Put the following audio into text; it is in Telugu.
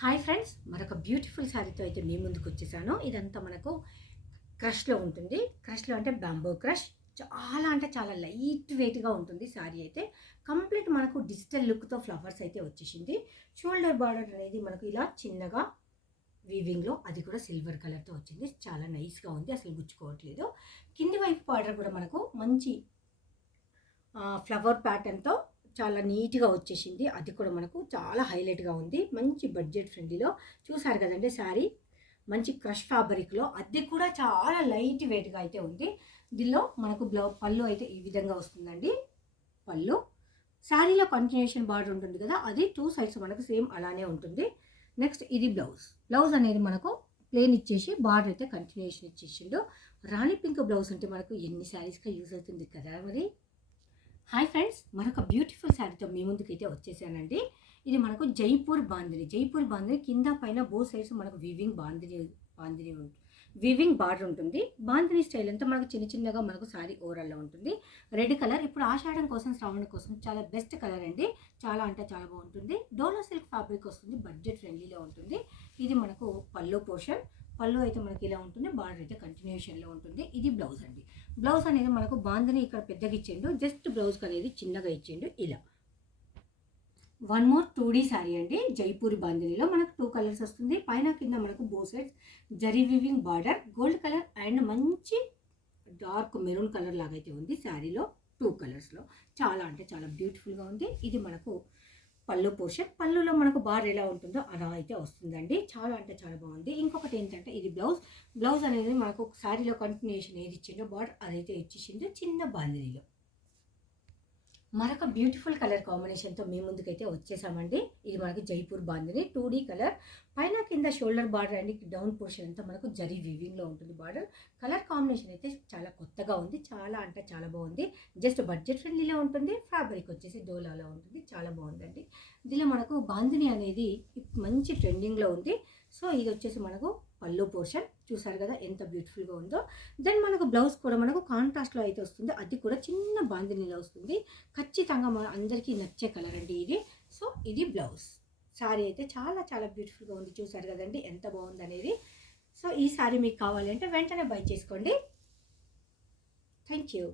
హాయ్ ఫ్రెండ్స్, మరొక బ్యూటిఫుల్ శారీతో అయితే మీ ముందుకు వచ్చేసాను. ఇదంతా మనకు క్రష్లో ఉంటుంది. క్రష్లో అంటే బ్యాంబో క్రష్. చాలా అంటే చాలా లైట్ వెయిట్గా ఉంటుంది శారీ అయితే. కంప్లీట్ మనకు డిజిటల్ లుక్తో ఫ్లవర్స్ అయితే వచ్చేసింది. షోల్డర్ బార్డర్ అనేది మనకు ఇలా చిన్నగా వీవింగ్లో, అది కూడా సిల్వర్ కలర్తో వచ్చింది. చాలా నైస్గా ఉంది, అసలు గుచ్చుకోవట్లేదు. కింది వైపు బార్డర్ కూడా మనకు మంచి ఫ్లవర్ ప్యాటర్న్తో చాలా నీట్గా వచ్చేసింది. అది కూడా మనకు చాలా హైలైట్గా ఉంది. మంచి బడ్జెట్ ఫ్రెండ్లీలో చూసారు కదండి శారీ. మంచి క్రష్ ఫ్యాబ్రిక్లో, అది కూడా చాలా లైట్ వెయిట్గా అయితే ఉంది. దీనిలో మనకు పళ్ళు అయితే ఈ విధంగా వస్తుందండి. పళ్ళు శారీలో కంటిన్యూషన్ బార్డర్ ఉంటుంది కదా, అది 2 సైడ్స్ మనకు సేమ్ అలానే ఉంటుంది. నెక్స్ట్ ఇది బ్లౌజ్ అనేది మనకు ప్లేన్ ఇచ్చేసి బార్డర్ అయితే కంటిన్యూషన్ ఇచ్చేసిండు. రాణి పింక్ బ్లౌజ్ అంటే మనకు ఎన్ని శారీస్గా యూజ్ అవుతుంది కదా మరి. హాయ్ ఫ్రెండ్స్, మరొక బ్యూటిఫుల్ శారీతో మీ ముందుకైతే వచ్చేసానండి. ఇది మనకు జైపూర్ బాందిని కింద పైన బోత్ సైడ్స్ మనకు వీవింగ్ బార్డర్ ఉంటుంది. బాందిని స్టైల్ అంతా మనకు చిన్నగా మనకు శారీ ఓవరాల్లో ఉంటుంది. రెడ్ కలర్ ఇప్పుడు ఆషాఢం కోసం, శ్రావణం కోసం చాలా బెస్ట్ కలర్ అండి. చాలా అంటే చాలా బాగుంటుంది. డోలా సిల్క్ ఫ్యాబ్రిక్ వస్తుంది, బడ్జెట్ ఫ్రెండ్లీలో ఉంటుంది. ఇది మనకు పళ్ళు పోర్షన్. పళ్ళు అయితే మనకి ఇలా ఉంటుంది, బార్డర్ అయితే కంటిన్యూషన్లో ఉంటుంది. ఇది బ్లౌజ్ అండి. బ్లౌజ్ అనేది మనకు బాందిని ఇక్కడ పెద్దగా ఇచ్చిండు, జస్ట్ బ్లౌజ్కి అనేది చిన్నగా ఇచ్చిండు. ఇలా వన్ మోర్ 2D శారీ అండి. జైపూరి బాందినిలో మనకు 2 కలర్స్ వస్తుంది. పైన కింద మనకు both sides zari weaving border, gold colour and మంచి డార్క్ మెరూన్ కలర్ లాగా అయితే ఉంది. శారీలో 2 కలర్స్లో చాలా అంటే చాలా బ్యూటిఫుల్గా ఉంది. ఇది మనకు పళ్ళు పోర్షన్. పళ్ళులో మనకు బార్డర్ ఎలా ఉంటుందో అలా అయితే వస్తుందండి. చాలా అంటే చాలా బాగుంది. ఇంకొకటి ఏంటంటే ఇది బ్లౌజ్ అనేది మనకు శారీలో కంటిన్యూషన్ ఏది ఇచ్చిందో బార్డర్ అదైతే ఇచ్చేసిందో చిన్న బాందినిలో. మరొక బ్యూటిఫుల్ కలర్ కాంబినేషన్తో మీ ముందుకైతే వచ్చేసామండి. ఇది మనకు జైపూర్ బాందిని 2D కలర్. పైన కింద షోల్డర్ బార్డర్ అండి, డౌన్ పోర్షన్ అంతా మనకు జరీ వీవింగ్లో ఉంటుంది బార్డర్. కలర్ కాంబినేషన్ అయితే చాలా కొత్తగా ఉంది. చాలా అంటే చాలా బాగుంది. జస్ట్ బడ్జెట్ ఫ్రెండ్లీలో ఉంటుంది. ఫ్యాబ్రిక్ వచ్చేసి డోలాలో ఉంటుంది. చాలా బాగుందండి. దీనిలో మనకు బాందిని అనేది మంచి ట్రెండింగ్లో ఉంది. సో ఇది వచ్చేసి మనకు పళ్ళు పోర్షన్. చూసారు కదా ఎంత బ్యూటిఫుల్గా ఉందో. దెన్ మనకు బ్లౌజ్ కూడా మనకు కాంట్రాస్ట్లో అయితే వస్తుంది. అది కూడా చిన్న బాందినిలో వస్తుంది. ఖచ్చితంగా మన అందరికీ నచ్చే కలర్ అండి ఇది. సో ఇది బ్లౌజ్. శారీ అయితే చాలా చాలా బ్యూటిఫుల్గా ఉంది. చూసారు కదండి ఎంత బాగుంది అనేది. సో ఈ శారీ మీకు కావాలి అంటే వెంటనే బై చేసుకోండి. Thank you.